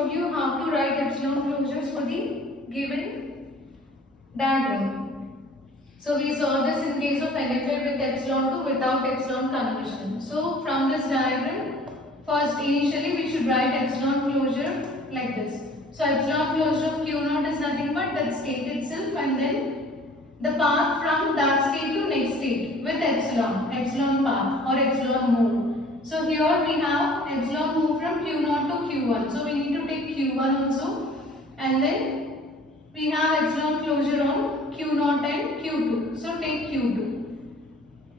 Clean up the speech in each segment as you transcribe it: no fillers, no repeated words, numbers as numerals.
showed you how to write epsilon closures for the given diagram. So we saw this in case of NFA with epsilon to without epsilon conversion. So from this diagram, first initially we should write epsilon closure like this. So epsilon closure of Q naught is nothing but that state itself, and then the path from that state to next state with epsilon path or epsilon move. So here we have epsilon move from Q naught to Q1. So we need to take Q1 also, and then we have epsilon closure on Q naught and Q2. So take Q2.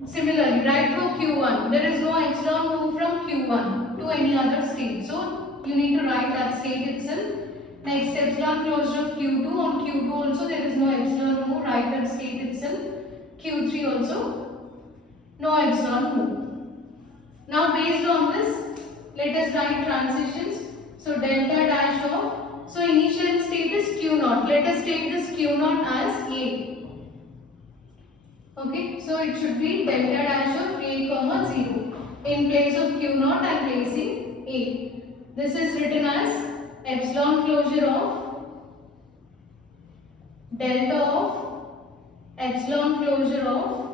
Similarly, right for Q1, there is no epsilon move from Q1 to any other state. So you need to write that state itself. Next, epsilon closure of Q2 on Q2 also there is no epsilon move. Write that state itself. Q3 also no epsilon move. Now based on this, let us write transitions. So delta dash of, so initial state is Q naught. Let us take this Q naught as A. Okay, so it should be delta dash of A comma 0. In place of Q naught I am placing A. This is written as epsilon closure of delta of epsilon closure of,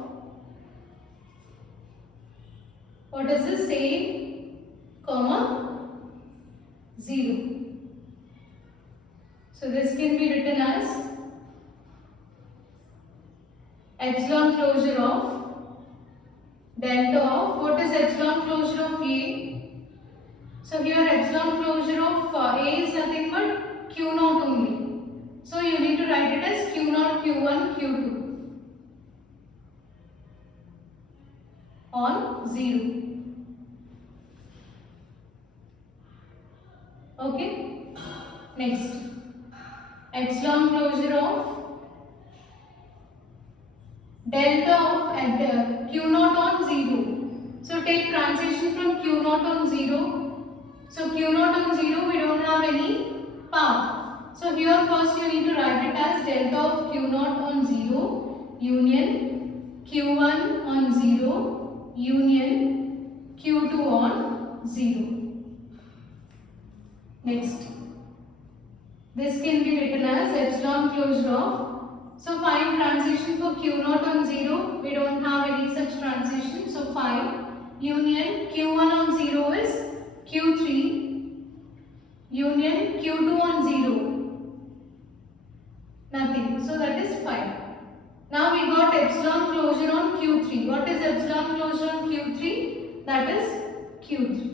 what is this, A comma 0. So this can be written as epsilon closure of delta of, what is epsilon closure of A? So here epsilon closure of A is nothing but Q naught only. So you need to write it as Q naught, Q1, Q2 on 0. Okay. Next, epsilon closure of delta of Q naught on 0. So take transition from Q naught on 0. So Q naught on 0, we don't have any path. So here first you need to write it as delta of Q naught on 0 union Q1 on 0 union Q2 on 0. Next, this can be written as epsilon closure of, so find transition for Q naught on 0, we don't have any such transition, so find union Q1 on 0 is Q3 union Q2 on 0, nothing, so that is 5. Now we got epsilon closure on Q3. What is epsilon closure on Q3? That is Q3.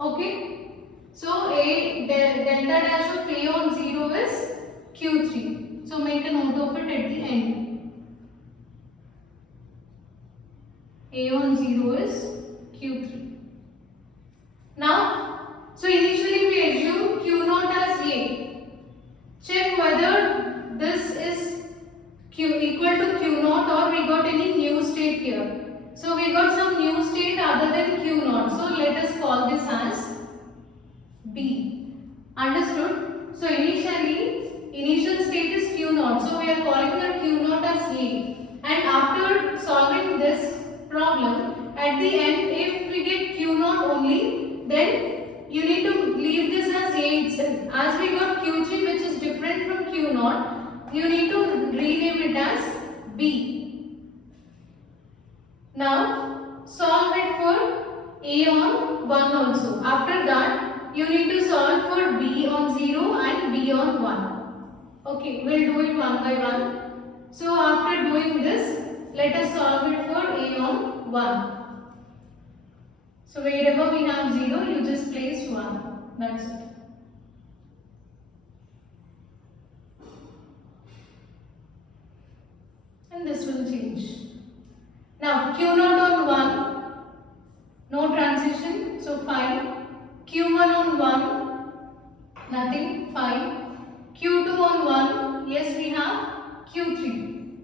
Okay, so delta dash of A on 0 is Q3. So make a note of it at the end. A on 0 is Q3. Now, so initially we assume Q naught as A. Check whether this is equal to Q naught or we got any new state here. So we got some new state other than Q naught. So let us call this as B. Understood? So initial state is Q naught. So we are calling the Q naught as A. And after solving this problem, at the end if we get Q naught only, then you need to leave this as A itself. As we got Q3 which is different from Q naught, you need to rename it as B. Now solve it for A on 1 also. After that you need to solve for B on 0 and B on 1. Okay, we'll do it one by one. So after doing this, let us solve it for A on 1. So wherever we have 0, you just place 1. That's it. And this will change. Now Q naught on 1, no transition, so 5. Q1 on 1, nothing, 5. Q2 on 1, yes we have Q3.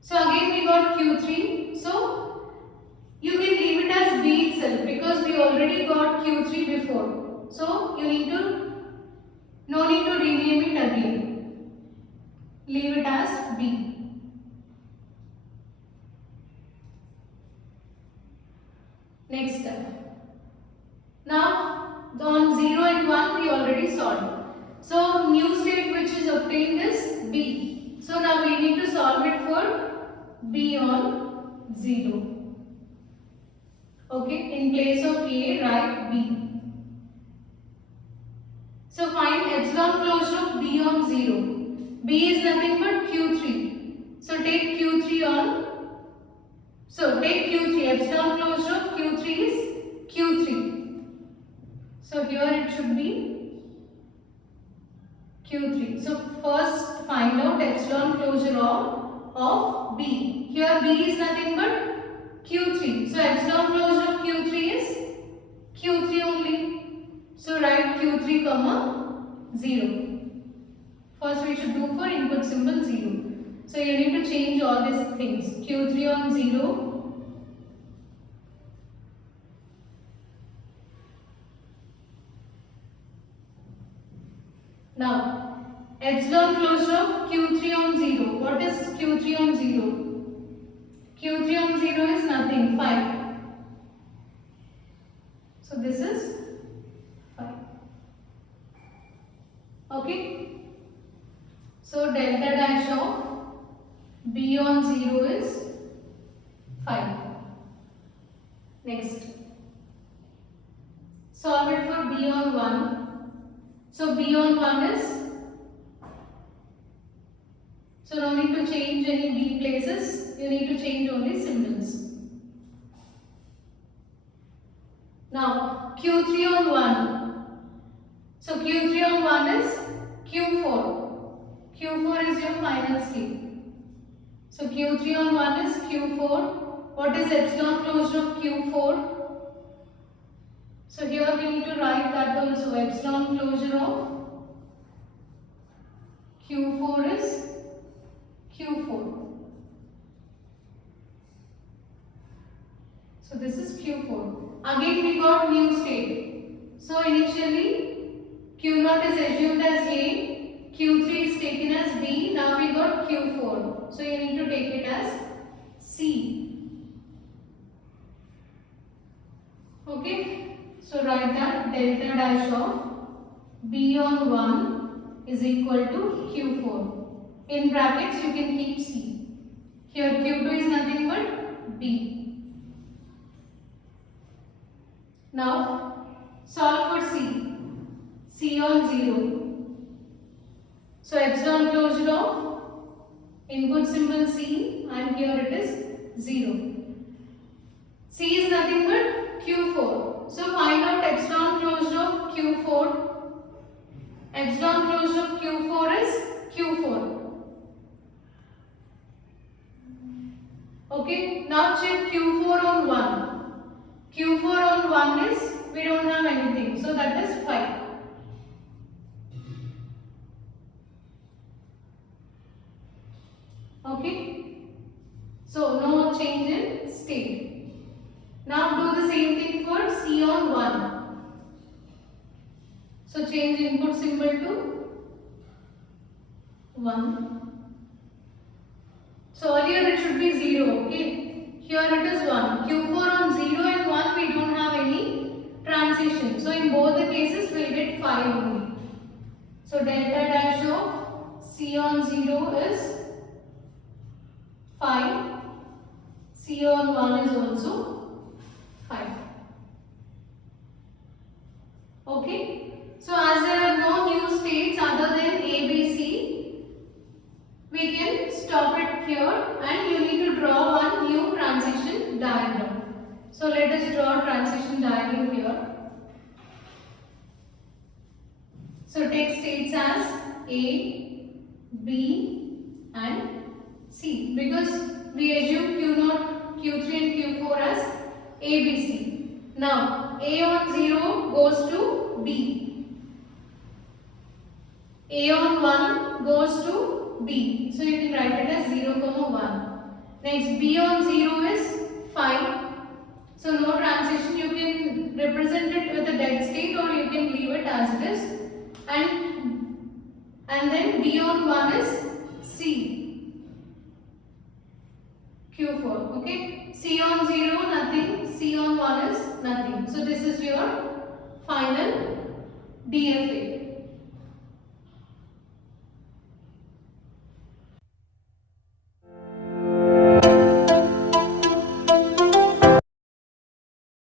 So again we got Q3, so you can leave it as B itself because we already got Q3 before. So you need to, no need to rename it again. Leave it as B. Next step. on 0 and 1 we already solved. So new state which is obtained is B. So now we need to solve it for B on 0. Okay, in place of A, write B. So find epsilon closure of B on 0. B is nothing but Q3. So take Q3 on. So take Q3. Epsilon closure of Q3 is Q3. So here it should be Q3. So first find out epsilon closure of B. Here B is nothing but Q3. So epsilon closure of Q3 is Q3 only. So write Q3 comma 0. First we should do for input symbol 0. So you need to change all these things. Q3 on 0. Now epsilon closure of Q3 on 0. What is Q3 on 0? Q3 on 0 is nothing, 5. So this is 5. Okay. So delta dash of B on 0 is 5. Next. Solve it for B on 1. So B on 1 is, so no need to change any B places, you need to change only symbols. Now Q3 on 1. So Q3 on 1 is Q4. Q4 is your final state. So Q3 on 1 is Q4. What is epsilon closure of Q4? So here we need to write that also. Epsilon closure of Q4 is Q4. So this is Q4. Again we got new state. So initially Q0 is assumed as A, Q3 is taken as B, now we got Q4. So you need to take it as C. Okay, so write that delta dash of B on 1 is equal to Q4. In brackets you can keep C. Here Q2 is nothing but B. Now solve for C. C on 0. So epsilon closure of input symbol C and here it is 0. C is nothing but Q4. So find out epsilon closure of Q4. Epsilon closure of Q4 is Q4. Okay, now check Q4 on 1. Q4 on 1 is, we don't have anything, so that is 5. Okay, so no change in state. Now do the same thing for C on 1. So change input symbol to 1. So earlier it should be 0, okay. Here it is 1. Q4 on 0 and 1 we don't have any transition. So in both the cases we will get 5 only. So delta dash of C on 0 is 5. C on 1 is also 5. Okay. So as there are no new states other than A, B, C, we can stop it here and you need to draw one new transition diagram. So let us draw a transition diagram here. So take states as A, B and C because we assume Q0, Q3 and Q4 as A, B, C. Now A on 0 goes to B. A on 1 goes to B. So you can write it as 0, 1. Next B on 0 is 5. So no transition, you can represent it with a dead state or you can leave it as it is. And then B on 1 is C. Q4. Okay. C on 0 nothing. C on 1 is nothing. So this is your final DFA.